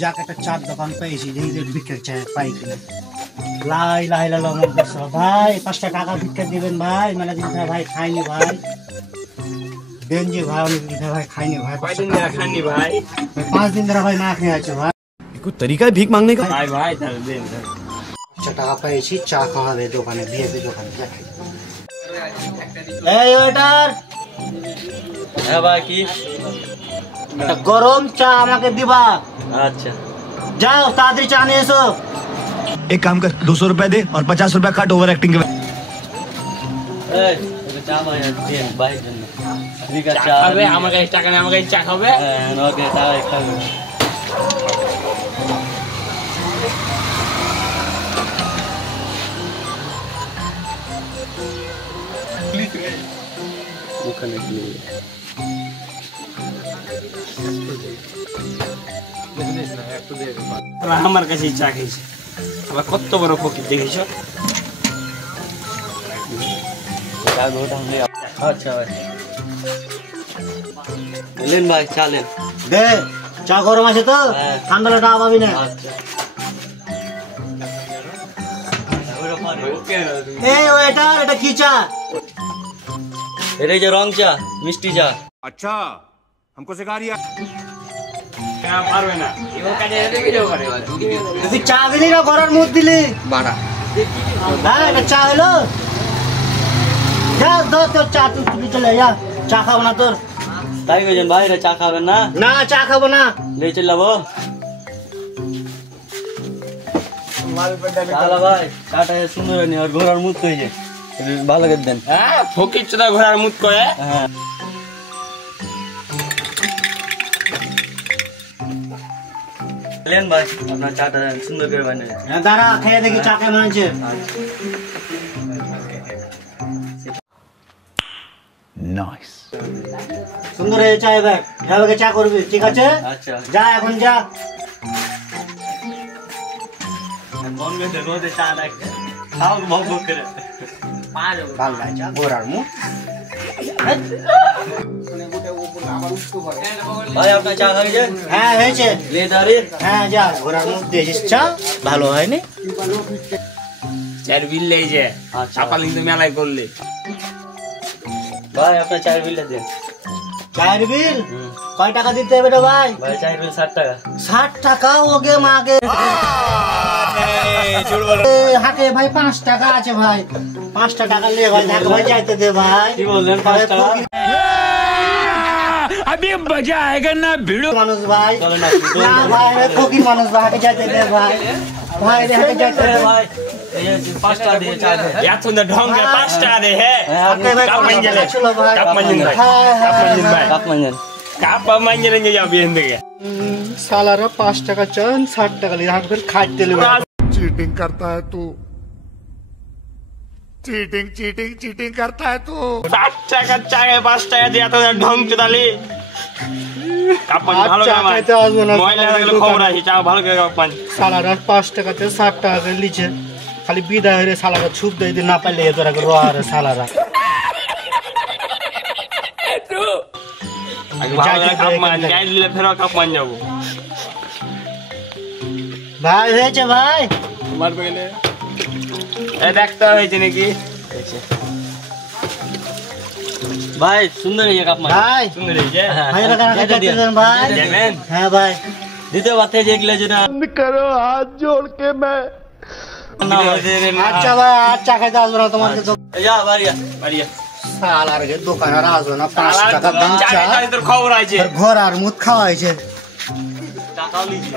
যাকে একটা চার দোকান পেয়েছি নিজেদের ভিক্ষা চায় পাই কিনা লাই লাই লাই ভাই 5টা টাকা ভিক্ষা দিবেন ভাই মেলা দিন ধরে ভাই খাইনি ভাই দেন যে ভাই অনেক দিন ধরে ভাই খাইনি ভাই কয়দিন ধরে খাইনি ভাই 5 দিন ধরে ভাই না খেয়ে আছে ভাই कोई तरीका है भीख मांगने का ভাই ভাই তাহলে দেন 5 টাকা পেয়েছি চা খাওয়াবে দোকানে ভিআইপি দোকানে দেখাই এই ওয়েটার হ্যাঁ ভাই কি একটা গরম চা আমাকে দিবা আচ্ছা যাও তাড়াতাড়ি চা নিয়ে এসো एक काम कर 200 रुपए दे और 50 रुपए काट ओवर एक्टिंग के এই চা ভাই দেন ভাই জন্য ঠিক আছে চা খাবে আমাকে টাকা নেই আমাকে চা খাবে হ্যাঁ ওকে তাই খাবে ওখানে গিয়ে আমার কাছে চা খেয়েছে আবার কত বড় ফকির দেখেছ আচ্ছা ভাই বলেন ভাই চালেন দে চা গরম আছে তো ঠান্ডা লাগা পাবি না এই ওয়েটার এটা কি চা এটা যে রং চা মিষ্টি চা अच्छा हमको सिखा रिया পারবে না এবার কাজে ভিডিও করে তুই চা দিলি না ঘরের মুখ দিলি বাড়া হ্যাঁ এটা চা হলো যা তোর চা তুই চলে যা চা খাবো না তোর তাই কইছেন ভাই রে চা খাবেন না না চা খাবো না লে চল যাবো চালা ভাই চাটা সুন্দর নি আর ঘোড়ার মুখ কইছে ভালো করে দেন হ্যাঁ ফকির চোদা ঘোড়ার মুখ কয়ে হ্যাঁ লেন ভাই আপনার চাটা সুন্দর করে বানিয়ে হ্যাঁ দাঁড়া খেয়ে দেখি চা কেমন আছে नाइस সুন্দর হয়ে চা এবার এভাবে চা করবি ঠিক আছে আচ্ছা যা এখন যা মন গেছে রোদে চা রাখতে খাও ভোগ ভোগ করে ভালো লাগে চা ঘোড়ার মুখ ভাই আপনার চা খাইছে হ্যাঁ হয়েছে লে দাঁড়িয়ে হ্যাঁ যা ঘোড়ার মুখ দিয়েছিস চা ভালো হয়নি চার বিল লেই যে চাপা কিন্তু মেলায় করলে ভাই আপনার চায়ের বিলটা দেন চায়ের বিল কয় টাকা দিতে হবে রে ভাই ভাই চায়ের বিল 60 টাকা 60 টাকা ওকে মাকে হাতে ভাই 5 টাকা আছে ভাই 5 টাকা লে ভাই দেখ ভাই যাইতে দে ভাই কি বললেন 5 টাকা अभी मजा आएगा ना भिड़ो মানুষ ভাই চলেন না না ভাই আমি ফকির মানুষ ভাই হাতে যাইতে দে ভাই ভাই রে হাতে যাইতে দে ভাই এই 5 টাকা দিয়ে চা দে এত না ঢঙ্গে 5 টাকা দে হে আপনি ভাই কাপ মাঞ্জেলে চলো ভাই কাপ মাঞ্জন ভাই কাপ মাঞ্জন ভাই কাপ মাঞ্জন কাপ মাঞ্জেলে নিয়ে যাবি এখান থেকে सालारा 5 টাকা চান 60 টাকা লে হাতে খাইতে দিলে चीटिंग करता है तू चीटिंग चीटिंग चीटिंग करता है तू 60 টাকা চায়ে 5 টাকা দিয়ে এত ঢং চুদালি কাপ ভালো চা করে খাইতে আসবো না ময়লা লাগলে খবর আছে চা ভালো করে কাপ মান सालारा 5 টাকাতে 60 টাকা করে লিছে খালি বিদায় হয়ে সালারা ছুপ দেই দিন না পাইলে এতরা করে রোয়ারে সালারা ভালো কাপ মান গাইড দিলে ফের কাপ মান যাবো ভাই হয়েছে ভাই তোমার কইলে এ দেখতে হয়েছে নাকি ভাই সুন্দর এই কাপ মান ভাই সুন্দর হয়েছে ভাই টাকা খাইতে দেন ভাই দেবেন হ্যাঁ ভাই দিতে বাতে যেগুলো যেটা करो हाथ जोड़ के मैं না হইছে আচ্ছা ভাই আচ্ছা খাইতে আসবো না তোমাকে তো যা বাড়িয়া বাড়িয়া সালার গে দোকানে আসবো না 5 টাকা দাম চা তোর খবর আছে ঘর আর মুখ খাওয়াইছে টাকাও লিখি